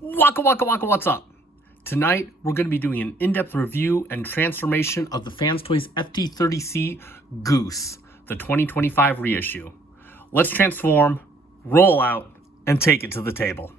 Waka waka waka, what's up? Tonight, we're going to be doing an in-depth review and transformation of the Fans Toys FT-30C Goose, the 2025 reissue. Let's transform, roll out, and take it to the table.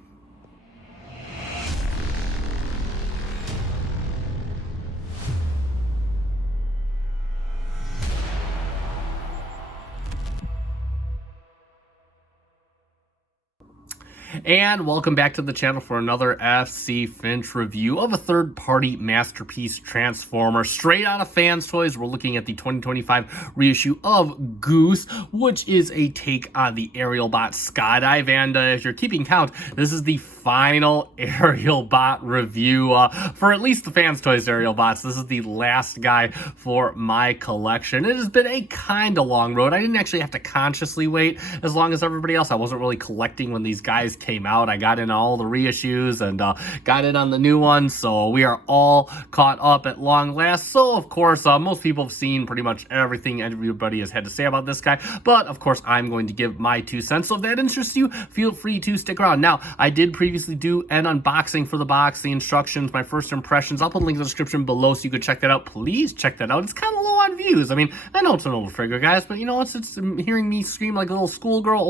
And welcome back to the channel for another FC Finch review of a third-party masterpiece transformer straight out of Fans Toys. We're looking at the 2025 reissue of Goose, which is a take on the Aerialbot Skydive. And if you're keeping count, this is the final Aerialbot review for at least the Fans Toys Aerialbots. This is the last guy for my collection. It has been a kind of long road. I didn't actually have to consciously wait as long as everybody else. I wasn't really collecting when these guys came out. I got in all the reissues and got in on the new ones, so we are all caught up at long last. So of course most people have seen pretty much everything everybody has had to say about this guy, but of course I'm going to give my 2 cents. So if that interests you, feel free to stick around. Now, I did previously do an unboxing for the box, the instructions, my first impressions. I'll put a link in the description below so you can check that out. Please check that out. It's kind of low on views. I mean, I know it's an old figure, guys, but you know, it's hearing me scream like a little schoolgirl,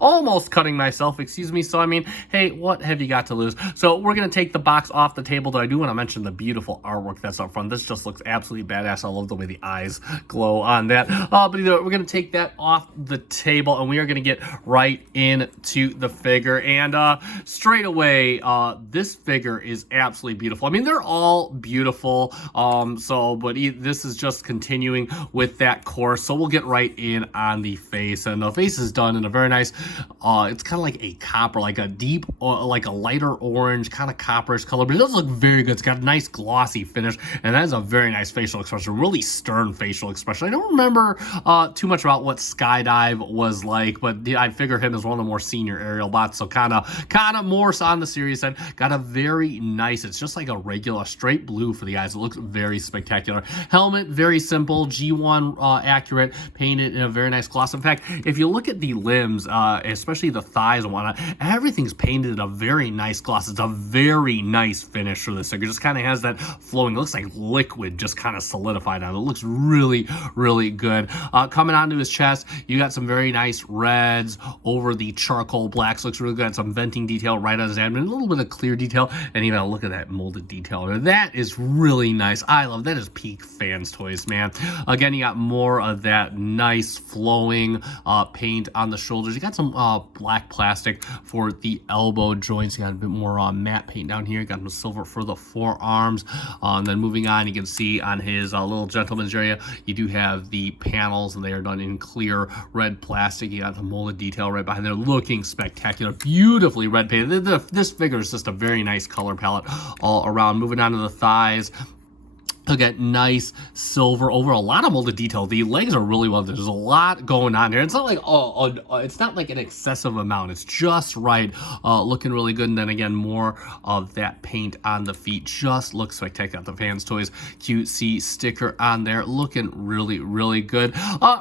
almost cutting myself, excuse me. So I mean, hey, what have you got to lose? So we're gonna take the box off the table, though I do want to mention the beautiful artwork that's up front. This just looks absolutely badass. I love the way the eyes glow on that. But either we're gonna take that off the table and we are gonna get right into the figure. And straight away, this figure is absolutely beautiful. I mean, they're all beautiful. But this is just continuing with that course. So we'll get right in on the face, and the face is done in a very nice. It's kind of like a copper, like a deep, like a lighter orange, kind of copperish color, but it does look very good. It's got a nice glossy finish, and that is a very nice facial expression, really stern facial expression. I don't remember too much about what Skydive was like, but I figure him as one of the more senior Aerialbots, so kind of more on the serious side. Got a very nice, it's just like a regular straight blue for the eyes. It looks very spectacular. Helmet, very simple, G1 accurate, painted in a very nice gloss. In fact, if you look at the limbs, especially the thighs and whatnot, everything's painted in a very nice gloss. It's a very nice finish for this figure. It just kind of has that flowing, it looks like liquid just kind of solidified on it. It looks really, really good. Coming onto his chest, you got some very nice reds over the charcoal blacks. Looks really good. Some venting detail right on his abdomen, a little bit of clear detail, and even look at that molded detail. That is really nice. I love that. Is peak Fans Toys, man. Again, you got more of that nice flowing paint on the shoulders. You got some black plastic for the elbow joints. You got a bit more matte paint down here. You got some silver for the forearms. And then moving on, you can see on his little gentleman's area, you do have the panels, and they are done in clear red plastic. You got the molded detail right behind there, looking spectacular, beautifully red painted. This figure is just a very nice color palette all around. Moving on to the thighs, again, nice silver over a lot of molded detail. The legs are really well. There's a lot going on here. It's not like it's not like an excessive amount. It's just right. Looking really good. And then again, more of that paint on the feet. Just looks spectacular. The Fans Toys QC sticker on there, looking really, really good.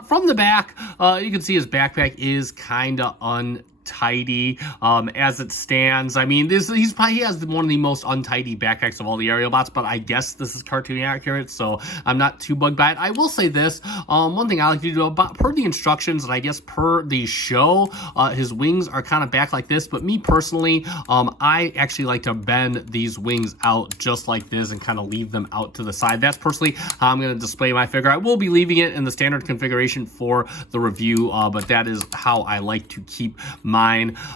From the back, you can see his backpack is kind of untidy as it stands. I mean, he has one of the most untidy backpacks of all the Aerialbots, but I guess this is cartoon accurate, so I'm not too bugged by it. I will say this, one thing I like to do about per the instructions, and I guess per the show, his wings are kind of back like this, but me personally, I actually like to bend these wings out just like this and kind of leave them out to the side. That's personally how I'm going to display my figure. I will be leaving it in the standard configuration for the review, but that is how I like to keep mine.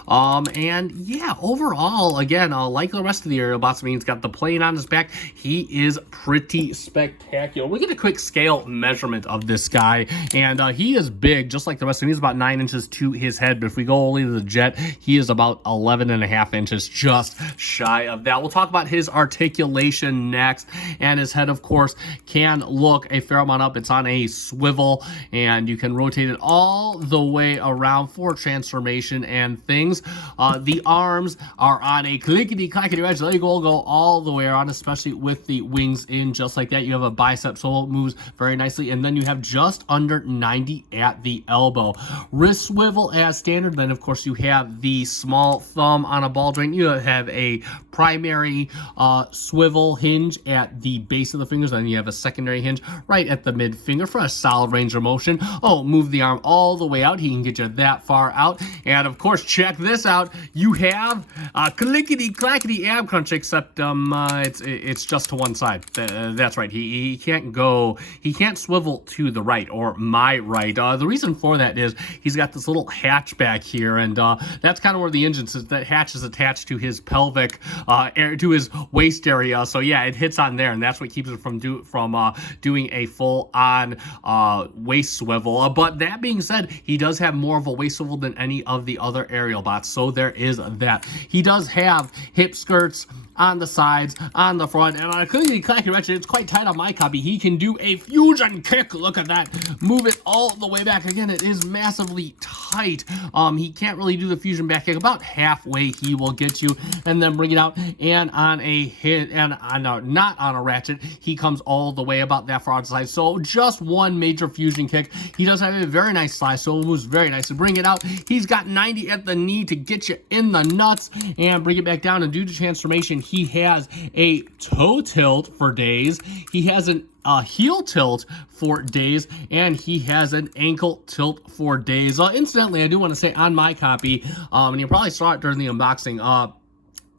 And yeah, overall, again, like the rest of the Aerialbots, I mean, he's got the plane on his back. He is pretty spectacular. We get a quick scale measurement of this guy, and he is big, just like the rest of him. He's about 9 inches to his head, but if we go only to the jet, he is about 11.5 inches, just shy of that. We'll talk about his articulation next, and his head, of course, can look a fair amount up. It's on a swivel, and you can rotate it all the way around for transformation and things. The arms are on a clickety-clackety edge. They will go all the way around, especially with the wings in just like that. You have a bicep sole, moves very nicely, and then you have just under 90 at the elbow. Wrist swivel as standard. Then, of course, you have the small thumb on a ball joint. You have a primary swivel hinge at the base of the fingers, and you have a secondary hinge right at the mid finger for a solid range of motion. Oh, move the arm all the way out. He can get you that far out. And of course, check this out. You have a clickety-clackety ab crunch, except it's just to one side. That's right. He can't go, he can't swivel to the right or my right. The reason for that is he's got this little hatch back here, and that's kind of where the engine is. That hatch is attached to his pelvic, to his waist area. So yeah, it hits on there, and that's what keeps it from doing a full-on waist swivel. But that being said, he does have more of a waist swivel than any of the other Aerialbots, so there is that. He does have hip skirts on the sides, on the front, and on a clickety-clackety wrench, it's quite tight on my copy. He can do a fusion kick. Look at that. Move it all the way back. Again, it is massively tight. He can't really do the fusion back kick. About halfway he will get you, and then bring it out, and on a hit, and not on a ratchet, he comes all the way about that far outside. So just one major fusion kick. He does have a very nice slide, so it moves very nice to bring it out. He's got 90 at the knee to get you in the nuts and bring it back down. And due to transformation, he has a toe tilt for days. He has a heel tilt for days, and he has an ankle tilt for days. Incidentally, I do want to say on my copy, and you probably saw it during the unboxing,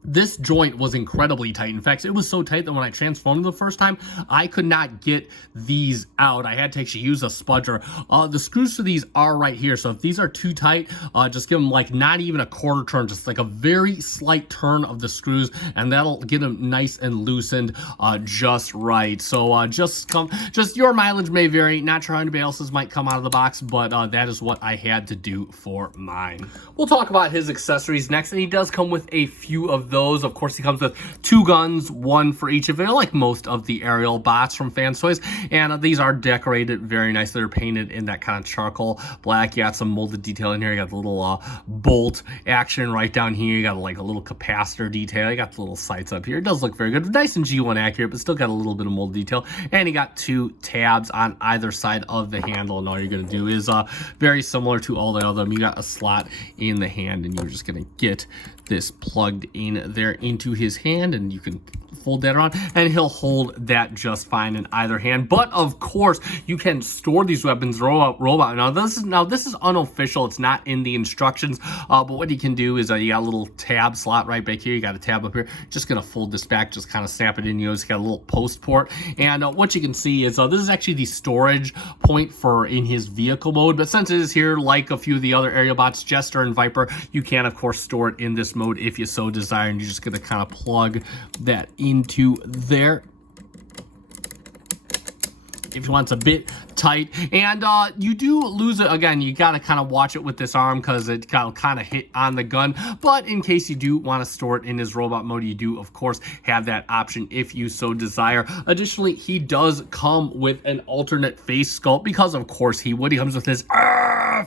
this joint was incredibly tight. In fact, it was so tight that when I transformed the first time, I could not get these out. I had to actually use a spudger. The screws for these are right here. So if these are too tight, just give them like not even a quarter turn, just like a very slight turn of the screws, and that'll get them nice and loosened just right. So just your mileage may vary. Not sure how anybody else's might come out of the box, but that is what I had to do for mine. We'll talk about his accessories next, and he does come with a few of those. Of course, he comes with 2 guns, 1 for each of them, like most of the Aerialbots from Fans Toys. And these are decorated very nice. They're painted in that kind of charcoal black. You got some molded detail in here. You got the little bolt action right down here. You got like a little capacitor detail. You got the little sights up here. It does look very good. Nice and G1 accurate, but still got a little bit of mold detail. And you got 2 tabs on either side of the handle. And all you're going to do is very similar to all the other them. You got a slot in the hand, and you're just going to get this plugged in there into his hand, and you can fold that around, and he'll hold that just fine in either hand. But of course, you can store these weapons robot. Now this is unofficial. It's not in the instructions. But what you can do is you got a little tab slot right back here. You got a tab up here. Just gonna fold this back, just kind of snap it in. It's got a little post port, and what you can see is this is actually the storage point for in his vehicle mode. But since it is here, like a few of the other Aerialbots, Jester and Viper, you can of course store it in this mode if you so desire, and you're just gonna kind of plug that into there if you want. It's a bit tight, and you do lose it. Again, you got to kind of watch it with this arm because it kind of hit on the gun. But in case you do want to store it in his robot mode, you do of course have that option if you so desire. Additionally, he does come with an alternate face sculpt because of course he would. He comes with his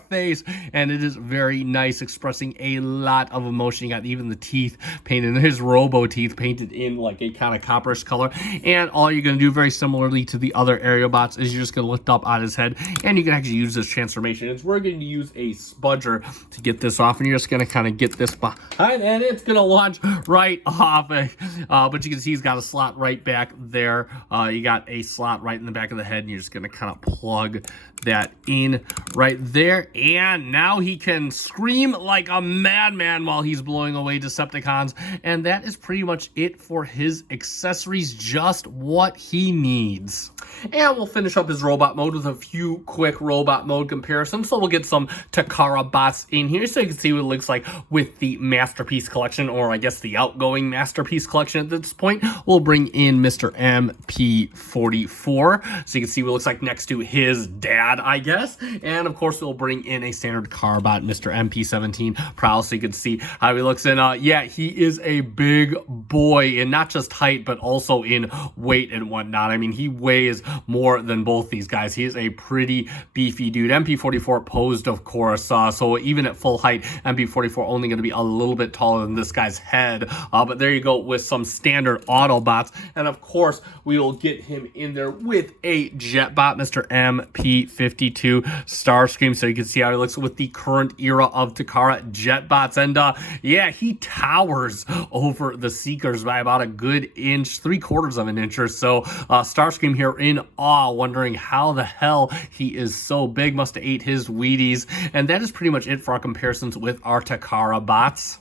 face, and it is very nice, expressing a lot of emotion. You got even the teeth painted, his robo teeth painted in like a kind of copperish color. And all you're going to do, very similarly to the other Aerialbots, is you're just going to lift up on his head, and you can actually use this transformation. We're going to use a spudger to get this off, and you're just going to kind of get this behind, and it's going to launch right off. But you can see he's got a slot right back there. You got a slot right in the back of the head, and you're just going to kind of plug that in right there, and now he can scream like a madman while he's blowing away Decepticons. And that is pretty much it for his accessories, just what he needs. And we'll finish up his robot mode with a few quick robot mode comparisons. So we'll get some Takara bots in here so you can see what it looks like with the Masterpiece collection, or I guess the outgoing Masterpiece collection at this point. We'll bring in Mr. MP44 so you can see what it looks like next to his dad. bad, I guess. And of course, we'll bring in a standard car bot, Mr. MP17 Prowl, so you can see how he looks. And yeah, he is a big boy in not just height, but also in weight and whatnot. I mean, he weighs more than both these guys. He is a pretty beefy dude. MP44 posed, of course, so even at full height, MP44 only going to be a little bit taller than this guy's head. But there you go with some standard Autobots. And of course, we will get him in there with a Jetbot, Mr. MP52 Starscream, so you can see how he looks with the current era of Takara Jetbots. And yeah, he towers over the Seekers by about a good inch, 3/4 of an inch or so. Starscream here in awe, wondering how the hell he is so big. Must have ate his Wheaties. And that is pretty much it for our comparisons with our Takara bots.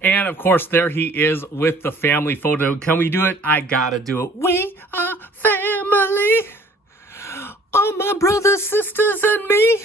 And of course, there he is with the family photo. Can we do it? I gotta do it. We are family. All my brothers, sisters, and me.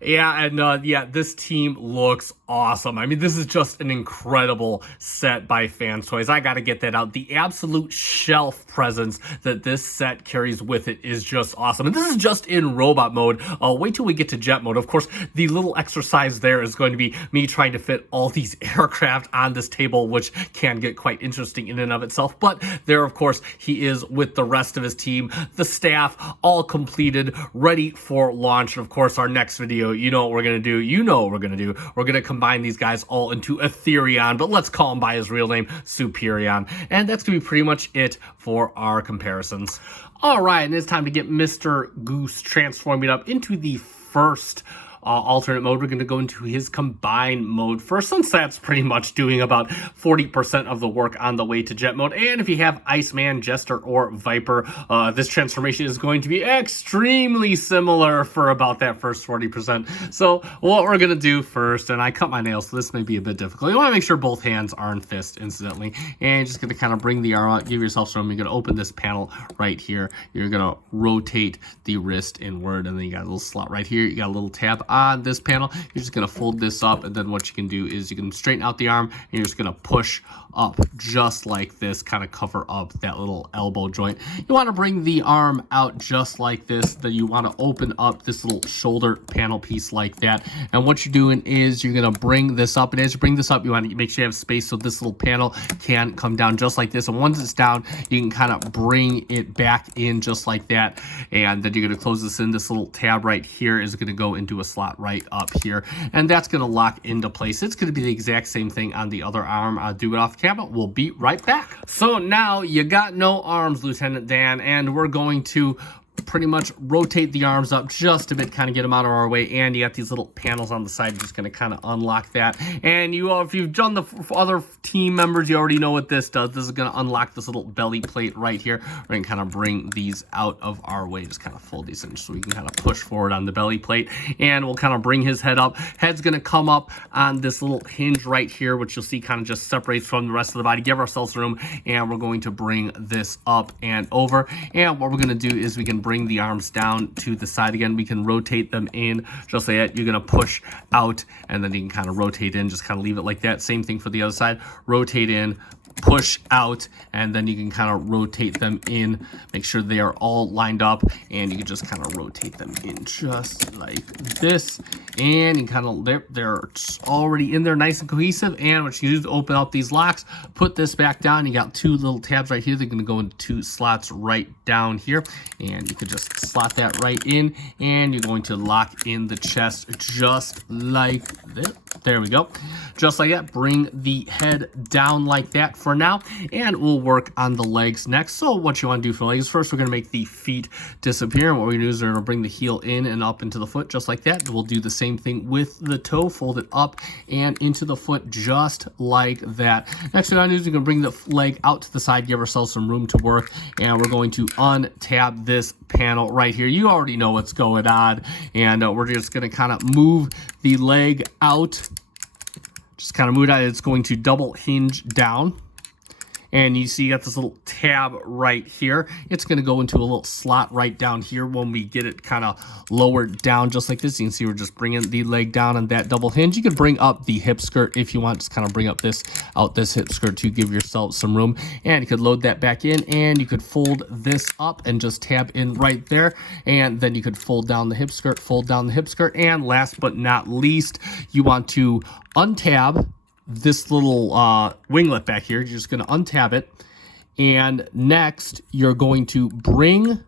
Yeah, and yeah, this team looks awesome. I mean, this is just an incredible set by Fans Toys. I gotta get that out. The absolute shelf presence that this set carries with it is just awesome. And this is just in robot mode. Wait till we get to jet mode. Of course, the little exercise there is going to be me trying to fit all these aircraft on this table, which can get quite interesting in and of itself. But there, of course, he is with the rest of his team, the staff, all completed, ready for launch. And of course, our next video, you know what we're gonna do. You know what we're gonna do. We're gonna combine these guys all into Ethereaon, but let's call him by his real name, Superion. And that's gonna be pretty much it for our comparisons. All right, and it's time to get Mr. Goose transforming up into the first alternate mode. We're going to go into his combined mode first, since that's pretty much doing about 40% of the work on the way to jet mode. And if you have Iceman, Jester, or Viper, this transformation is going to be extremely similar for about that first 40%. So what we're going to do first, and I cut my nails, so this may be a bit difficult. You want to make sure both hands are in fist, incidentally. And you're just going to kind of bring the arm out, give yourself some room. You're going to open this panel right here. You're going to rotate the wrist inward, and then you got a little slot right here. You got a little tab on this panel. You're just going to fold this up, and then what you can do is you can straighten out the arm, and you're just going to push up just like this, kind of cover up that little elbow joint. You want to bring the arm out just like this. Then you want to open up this little shoulder panel piece like that. And what you're doing is you're going to bring this up, and as you bring this up, you want to make sure you have space so this little panel can come down just like this. And once it's down, you can kind of bring it back in just like that. And then you're going to close this in. This little tab right here is going to go into a slot right up here, and that's going to lock into place. It's going to be the exact same thing on the other arm. I'll do it off camera. We'll be right back. So now you got no arms, Lieutenant Dan, and we're going to pretty much rotate the arms up just a bit, kind of get them out of our way. And you got these little panels on the side, just going to kind of unlock that. And you, if you've done the other team members, you already know what this does. This is going to unlock this little belly plate right here. We're going to kind of bring these out of our way, just kind of fold these in so we can kind of push forward on the belly plate. And we'll kind of bring his head up. Head's going to come up on this little hinge right here, which you'll see kind of just separates from the rest of the body. Give ourselves room, and we're going to bring this up and over. And what we're going to do is we can bring the arms down to the side again. We can rotate them in just like that. You're going to push out, and then you can kind of rotate in, just kind of leave it like that. Same thing for the other side. Rotate in, push out, and then you can kind of rotate them in. Make sure they are all lined up, and you can just kind of rotate them in just like this. And you kind of, they're already in there nice and cohesive. And what you do is open up these locks, put this back down. You got two little tabs right here. They're going to go into two slots right down here, and you could just slot that right in, and you're going to lock in the chest just like this. There we go. Just like that. Bring the head down like that for now, and we'll work on the legs next. So what you want to do for legs, first we're going to make the feet disappear, and what we're going to do is we're going to bring the heel in and up into the foot just like that. We'll do the same thing with the toe, fold it up and into the foot just like that. Next thing we're going to do is we're going to bring the leg out to the side, give ourselves some room to work, and we're going to untab this panel right here. You already know what's going on, and we're just going to kind of move the leg out. Just kind of move it out. It's going to double hinge down. And you see you got this little tab right here. It's going to go into a little slot right down here when we get it kind of lowered down just like this. You can see we're just bringing the leg down on that double hinge. You could bring up the hip skirt if you want. Just kind of bring up this hip skirt to give yourself some room. And you could load that back in, and you could fold this up and just tab in right there. And then you could fold down the hip skirt, and last but not least, you want to untab this little winglet back here. You're just going to untab it, and next you're going to bring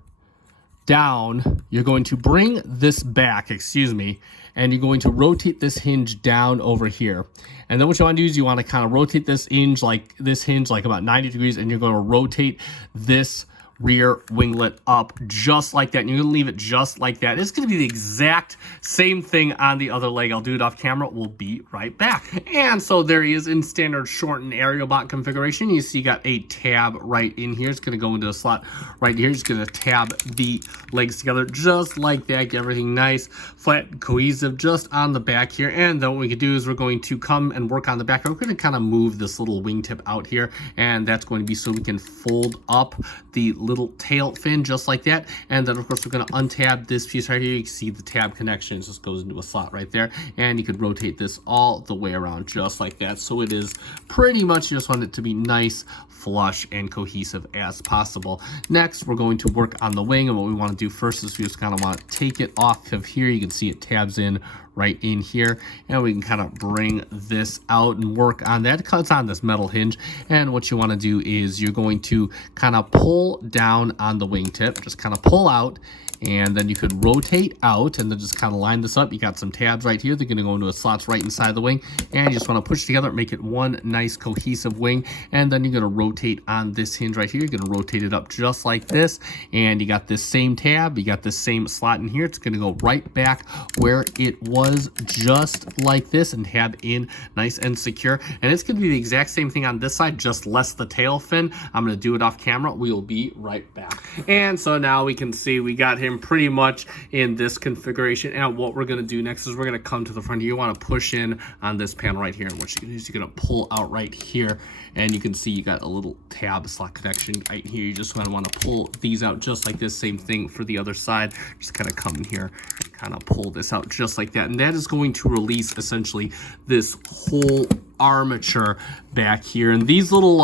this back, and you're going to rotate this hinge down over here. And then what you want to do is you want to kind of rotate this hinge like about 90 degrees, and you're going to rotate this rear winglet up just like that, and you're going to leave it just like that. It's going to be the exact same thing on the other leg. I'll do it off camera. We'll be right back. And so there he is in standard shortened Aerialbot configuration. You see you got a tab right in here. It's going to go into a slot right here. Just going to tab the legs together just like that. Get everything nice, flat, and cohesive just on the back here. And then what we can do is we're going to come and work on the back. We're going to kind of move this little wingtip out here, and that's going to be so we can fold up the little tail fin just like that. And then of course we're going to untab this piece right here. You can see the tab connection just goes into a slot right there, and you could rotate this all the way around just like that. So it is pretty much, you just want it to be nice, flush, and cohesive as possible. Next, we're going to work on the wing, and what we want to do first is we just kind of want to take it off of here. You can see it tabs in right in here, and we can kind of bring this out and work on that. It's on this metal hinge, and what you want to do is you're going to kind of pull down on the wingtip, just kind of pull out, and then you could rotate out and then just kind of line this up. You got some tabs right here. They're going to go into a slots right inside the wing, and you just want to push together, make it one nice cohesive wing. And then you're going to rotate on this hinge right here. You're going to rotate it up just like this, and you got this same tab, you got this same slot in here. It's going to go right back where it was just like this, and tab in nice and secure. And it's going to be the exact same thing on this side, just less the tail fin. I'm going to do it off camera. We will be right back. And so now we can see we got him pretty much in this configuration. And what we're going to do next is we're going to come to the front here. You want to push in on this panel right here, and what you can do is you're going to pull out right here, and you can see you got a little tab slot connection right here. You just want to pull these out just like this. Same thing for the other side. Just kind of come in here and kind of pull this out just like that, and that is going to release essentially this whole armature back here. And these little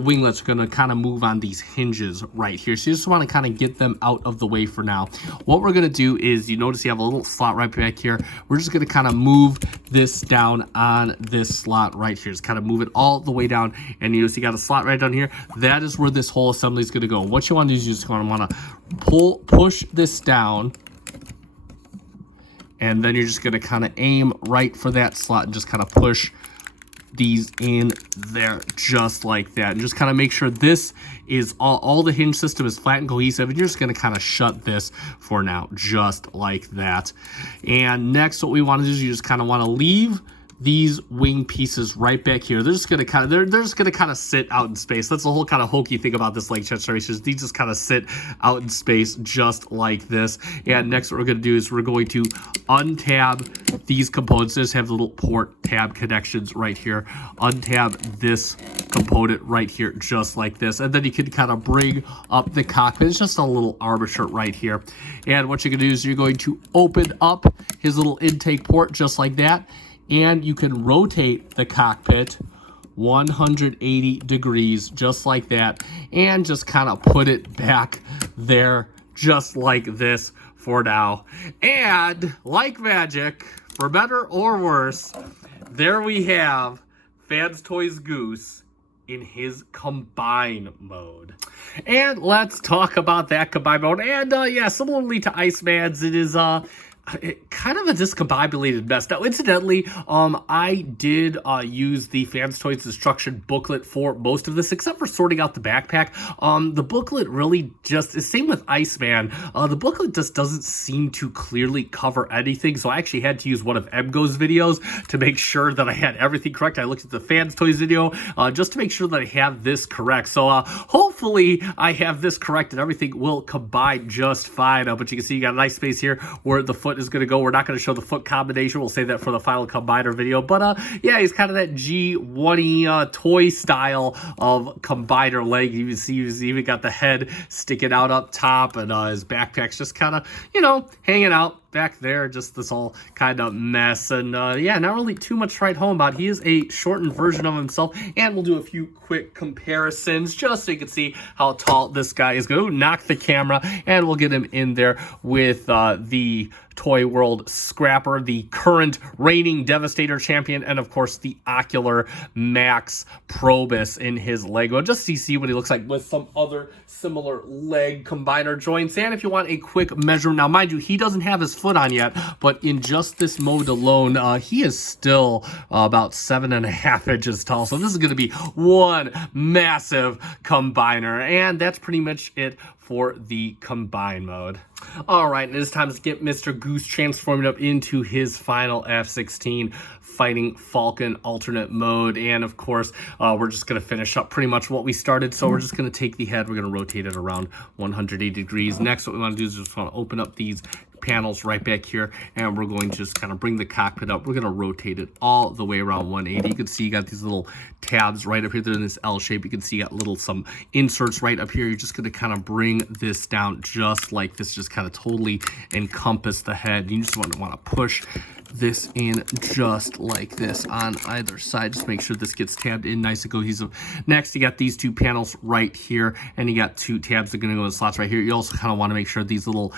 winglets are going to kind of move on these hinges right here, so you just want to kind of get them out of the way for now. What we're going to do is, you notice you have a little slot right back here. We're just going to kind of move this down on this slot right here. Just kind of move it all the way down, and you notice you got a slot right down here. That is where this whole assembly is going to go. What you want to do is you just want to push this down, and then you're just going to kind of aim right for that slot and just kind of push these in there just like that, and just kind of make sure this is all the hinge system is flat and cohesive, and you're just going to kind of shut this for now just like that. And next, what we want to do is you just kind of want to leave these wing pieces right back here. They're just gonna kind of sit out in space. That's the whole kind of hokey thing about this leg chest race, is these just kind of sit out in space just like this. And next, what we're gonna do is we're going to untab these components. Just have the little port tab connections right here. Untab this component right here just like this, and then you can kind of bring up the cockpit. It's just a little armature right here. And what you're gonna do is you're going to open up his little intake port just like that, and you can rotate the cockpit 180 degrees just like that, and just kind of put it back there just like this for now. And like magic, for better or worse, there we have Fans Toys Goose in his combine mode. And let's talk about that combine mode. And yeah, similarly to Iceman's, it is kind of a discombobulated mess. Now, incidentally, I did use the Fans Toys instruction booklet for most of this, except for sorting out the backpack. The booklet really just is same with Iceman. The booklet just doesn't seem to clearly cover anything, so I actually had to use one of MGo's videos to make sure that I had everything correct. I looked at the Fans Toys video just to make sure that I have this correct. So hopefully I have this correct and everything will combine just fine. But you can see you got a nice space here where the foot foot is going to go. We're not going to show the foot combination. We'll save that for the final combiner video. But yeah, he's kind of that G1-y toy style of combiner leg. You can see he's even got the head sticking out up top, and his backpack's just kind of, you know, hanging out back there, just this whole kind of mess. And yeah, not really too much to write home about. He is a shortened version of himself, and we'll do a few quick comparisons just so you can see how tall this guy is. Go knock the camera, and we'll get him in there with the Toy World Scrapper, the current reigning Devastator champion, and of course the Ocular Max Probus in his Lego, just to see what he looks like with some other similar leg combiner joints. And if you want a quick measure, now mind you, he doesn't have his foot on yet, but in just this mode alone, he is still about 7.5 inches tall. So this is going to be one massive combiner, and that's pretty much it for the combine mode. All right, and it's time to get Mr. Goose transforming up into his final F-16 Fighting Falcon alternate mode. And of course, we're just going to finish up pretty much what we started. So we're just going to take the head, we're going to rotate it around 180 degrees. Next, what we want to do is just want to open up these panels right back here, and we're going to just kind of bring the cockpit up. We're going to rotate it all the way around 180. You can see you got these little tabs right up here. They're in this L shape. You can see you got some inserts right up here. You're just going to kind of bring this down just like this, just kind of totally encompass the head. You just want to push this in just like this on either side. Just make sure this gets tabbed in nice and cohesive. Next, you got these two panels right here, and you got two tabs that are going to go in the slots right here. You also kind of want to make sure these little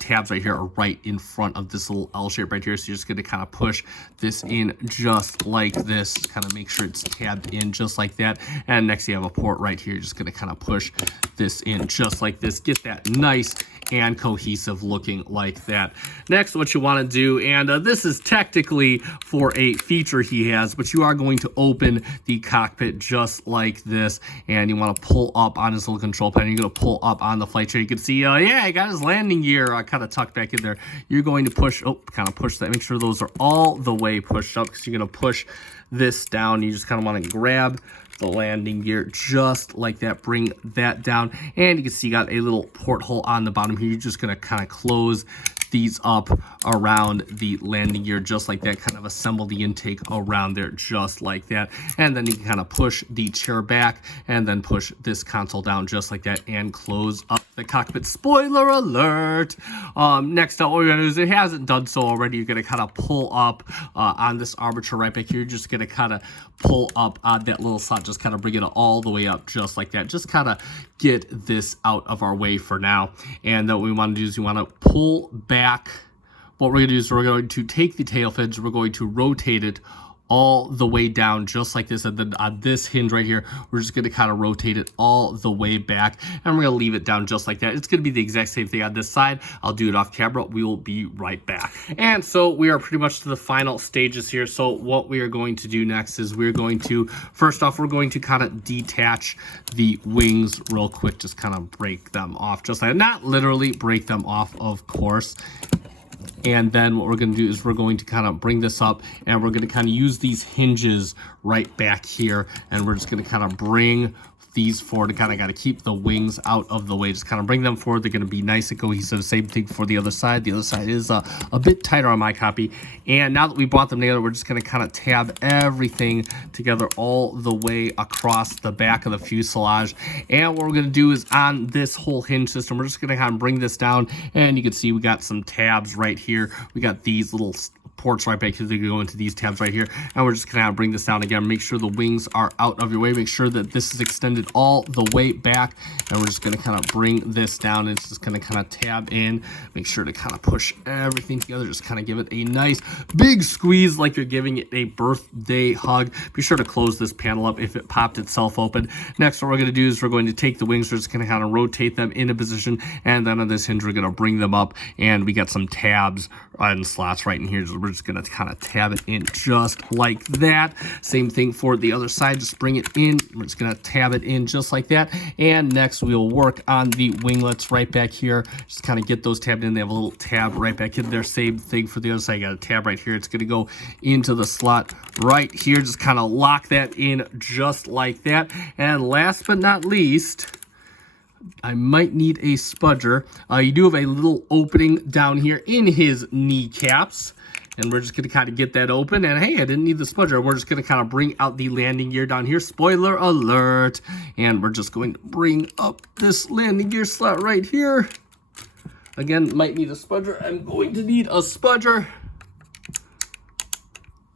tabs right here are right in front of this little L shape right here. So you're just going to kind of push this in just like this, kind of make sure it's tabbed in just like that. And next, you have a port right here. You're just going to kind of push this in just like this. Get that nice and cohesive looking like that. Next, what you want to do, and this is technically for a feature he has, but you are going to open the cockpit just like this, and you want to pull up on his little control panel. You're going to pull up on the flight chair. You can see, yeah, I got his landing gear kind of tucked back in there. You're going to push, kind of push that. Make sure those are all the way pushed up, because you're going to push this down. You just kind of want to grab the landing gear just like that, bring that down, and you can see you got a little porthole on the bottom here. You're just going to kind of close these up around the landing gear just like that, kind of assemble the intake around there just like that, and then you can kind of push the chair back and then push this console down just like that and close up the cockpit. Spoiler alert! Next up, what we're going to do is, it hasn't done so already, you're going to kind of pull up on this armature right back here. You're just going to kind of pull up on that little slot, just kind of bring it all the way up just like that. Just kind of get this out of our way for now. And what we want to do is we want to pull back. What we're going to do is we're going to take the tail fins, we're going to rotate it all the way down just like this, and then on this hinge right here, we're just going to kind of rotate it all the way back, and we're going to leave it down just like that. It's going to be the exact same thing on this side. I'll do it off camera. We will be right back. And so we are pretty much to the final stages here. So what we are going to do next is we're going to, first off, we're going to kind of detach the wings real quick, just kind of break them off, just like, not literally break them off, of course. And then what we're going to do is we're going to kind of bring this up, and we're going to kind of use these hinges right back here, and we're just going to kind of bring these forward. Kind of got to keep the wings out of the way. Just kind of bring them forward. They're going to be nice and cohesive. Same thing for the other side. The other side is a bit tighter on my copy. And now that we brought them together, we're just going to kind of tab everything together all the way across the back of the fuselage. And what we're going to do is on this whole hinge system, we're just going to kind of bring this down, and you can see we got some tabs right here. We got these little ports right back here. They go into these tabs right here, and we're just gonna bring this down again. Make sure the wings are out of your way. Make sure that this is extended all the way back, and we're just gonna kind of bring this down. It's just gonna kind of tab in. Make sure to kind of push everything together. Just kind of give it a nice big squeeze, like you're giving it a birthday hug. Be sure to close this panel up if it popped itself open. Next, what we're gonna do is we're going to take the wings. We're just gonna kind of rotate them into position, and then on this hinge, we're gonna bring them up, and we got some tabs and slots right in here. So we're just going to kind of tab it in just like that. Same thing for the other side. Just bring it in. We're just going to tab it in just like that. And next, we'll work on the winglets right back here. Just kind of get those tabbed in. They have a little tab right back in there. Same thing for the other side. You got a tab right here. It's going to go into the slot right here. Just kind of lock that in just like that. And last but not least, I might need a spudger. You do have a little opening down here in his kneecaps. And we're just going to kind of get that open. And hey, I didn't need the spudger. We're just going to kind of bring out the landing gear down here. Spoiler alert. And we're just going to bring up this landing gear slot right here. Again, might need a spudger. I'm going to need a spudger.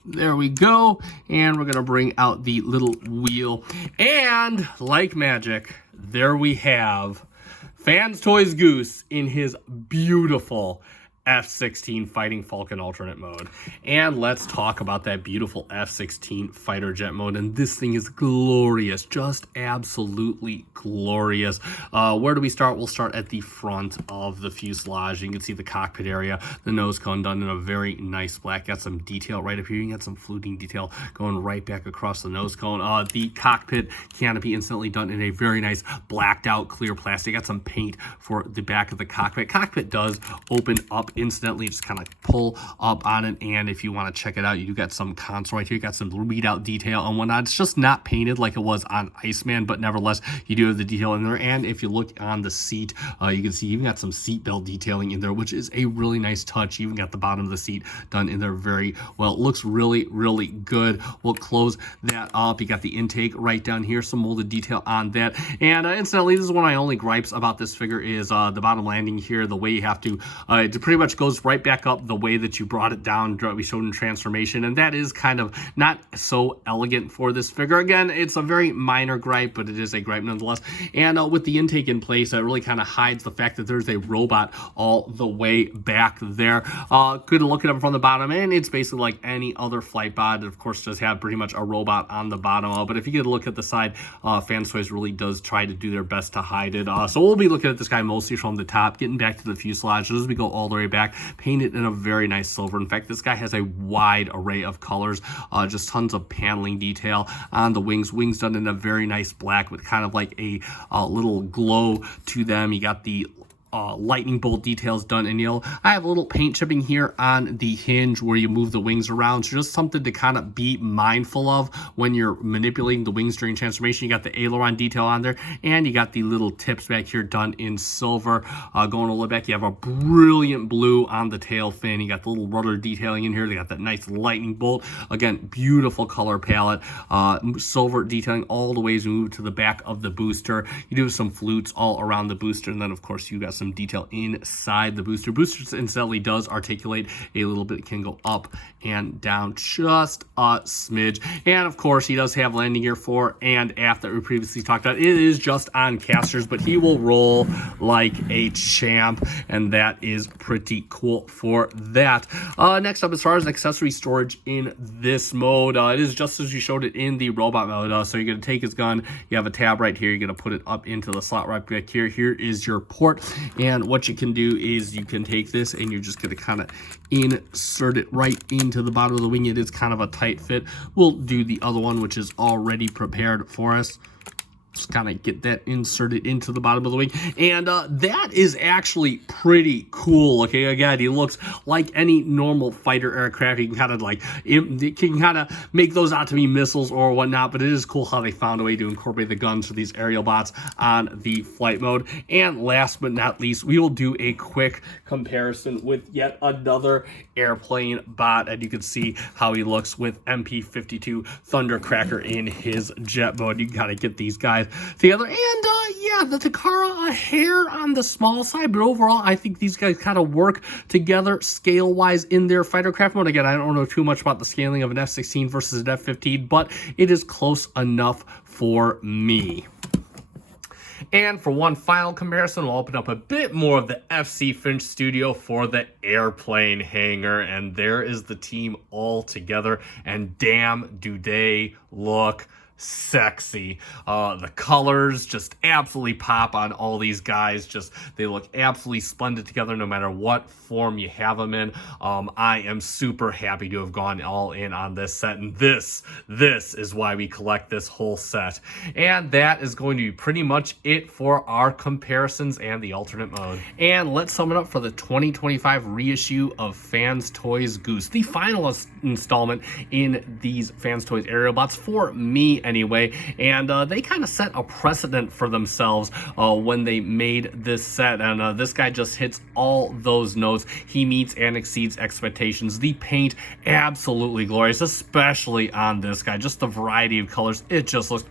There we go. And we're going to bring out the little wheel. And like magic, there we have Fans Toys Goose in his beautiful F-16 Fighting Falcon alternate mode. And let's talk about that beautiful F-16 fighter jet mode. And this thing is glorious, just absolutely glorious. Where do we start? We'll start at the front of the fuselage. You can see the cockpit area, the nose cone done in a very nice black. Got some detail right up here. You got some fluting detail going right back across the nose cone. The cockpit canopy instantly done in a very nice blacked out clear plastic. Got some paint for the back of the cockpit. Cockpit does open up instantly, just kind of pull up on it. And if you want to check it out, you do got some console right here. You got some readout detail and whatnot. It's just not painted like it was on Iceman, but nevertheless, you do have the detail in there. And if you look on the seat, you can see you even got some seat belt detailing in there, which is a really nice touch. You even got the bottom of the seat done in there very well. It looks really, really good. We'll close that up. You got the intake right down here, some molded detail on that. And incidentally, this is one of my only gripes about this figure is the bottom landing here, the way you have to, it pretty much goes right back up the way that you brought it down, we showed in transformation, and that is kind of not so elegant for this figure. Again, it's a very minor gripe, but it is a gripe nonetheless. And with the intake in place, it really kind of hides the fact that there's a robot all the way back there. Good look at it from the bottom, and it's basically like any other flight bot. It, of course, does have pretty much a robot on the bottom, but if you get a look at the side, Fans Toys really does try to do their best to hide it. So we'll be looking at this guy mostly from the top, getting back to the fuselage as we go all the way back, painted in a very nice silver. In fact, this guy has a wide array of colors, just tons of paneling detail on the wings. Wings done in a very nice black with kind of like a little glow to them. You got the lightning bolt details done in yellow. I have a little paint chipping here on the hinge where you move the wings around. So just something to kind of be mindful of when you're manipulating the wings during transformation. You got the aileron detail on there, and you got the little tips back here done in silver. Going a little back, you have a brilliant blue on the tail fin. You got the little rudder detailing in here. They got that nice lightning bolt. Again, beautiful color palette. Silver detailing all the ways we move to the back of the booster. You do have some flutes all around the booster, and then of course you got some detail inside the booster. Booster incidentally does articulate a little bit, can go up and down just a smidge. And of course, he does have landing gear for and aft that we previously talked about. It is just on casters, but he will roll like a champ, and that is pretty cool for that. Next up, as far as accessory storage in this mode, it is just as you showed it in the robot mode. So you're going to take his gun, you have a tab right here, you're going to put it up into the slot right back here. Here is your port. And what you can do is you can take this and you're just going to kind of insert it right into the bottom of the wing. It is kind of a tight fit. We'll do the other one, which is already prepared for us. Just kind of get that inserted into the bottom of the wing, and that is actually pretty cool. Okay, again, he looks like any normal fighter aircraft. You can kind of like, it can kind of make those out to be missiles or whatnot, but it is cool how they found a way to incorporate the guns for these aerial bots on the flight mode. And last but not least, we will do a quick comparison with yet another airplane bot, and you can see how he looks with MP-52 Thundercracker in his jet mode. You gotta get these guys together. And yeah, the Takara, a hair on the small side, but overall I think these guys kind of work together scale wise in their fighter craft mode. Again, I don't know too much about the scaling of an F-16 versus an F-15, but it is close enough for me. And for one final comparison, we'll open up a bit more of the FC Finch studio for the airplane hangar. And there is the team all together. And damn, do they look sexy. The colors just absolutely pop on all these guys. Just, they look absolutely splendid together no matter what form you have them in. I am super happy to have gone all in on this set, and this is why we collect this whole set. And that is going to be pretty much it for our comparisons and the alternate mode. And let's sum it up for the 2025 reissue of Fans Toys Goose, the final installment in these Fans Toys Aerialbots for me anyway, and they kind of set a precedent for themselves when they made this set, and this guy just hits all those notes. He meets and exceeds expectations. The paint, absolutely glorious, especially on this guy. Just the variety of colors, it just looks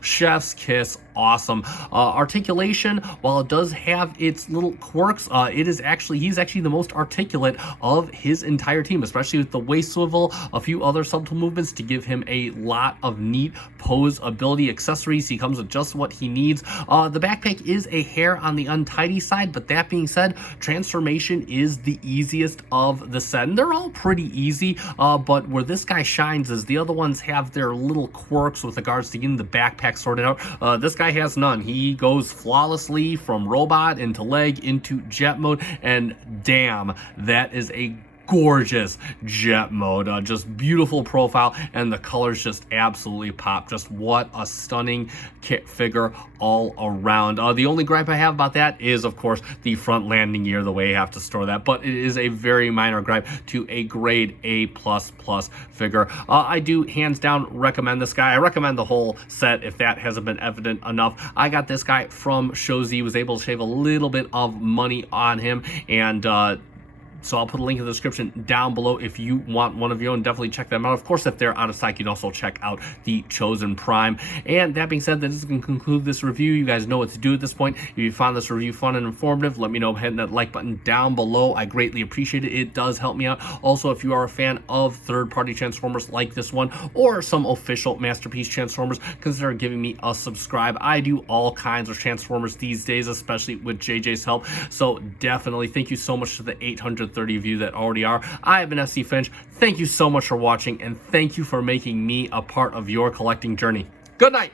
chef's kiss awesome. Articulation, while it does have its little quirks, he's actually the most articulate of his entire team, especially with the waist swivel, a few other subtle movements to give him a lot of neat pose ability accessories. He comes with just what he needs. The backpack is a hair on the untidy side, but that being said, transformation is the easiest of the set, and they're all pretty easy, but where this guy shines is the other ones have their little quirks with regards to getting the backpack sorted out. This guy has none. He goes flawlessly from robot into leg into jet mode, and damn, that is a gorgeous jet mode. Just beautiful profile, and the colors just absolutely pop. Just what a stunning kit figure all around. The only gripe I have about that is, of course, the front landing gear, the way you have to store that, but it is a very minor gripe to a grade A++ figure. I do hands down recommend this guy. I recommend the whole set if that hasn't been evident enough. I got this guy from Shozy, was able to shave a little bit of money on him, and so I'll put a link in the description down below if you want one of your own. Definitely check them out. Of course, if they're out of stock, you can also check out the Chosen Prime. And that being said, this is going to conclude this review. You guys know what to do at this point. If you found this review fun and informative, let me know by hitting that like button down below. I greatly appreciate it. It does help me out. Also, if you are a fan of third-party Transformers like this one, or some official Masterpiece Transformers, consider giving me a subscribe. I do all kinds of Transformers these days, especially with JJ's help. So definitely thank you so much to the 830 of you that already are. I have been FC Finch. Thank you so much for watching, and thank you for making me a part of your collecting journey. Good night.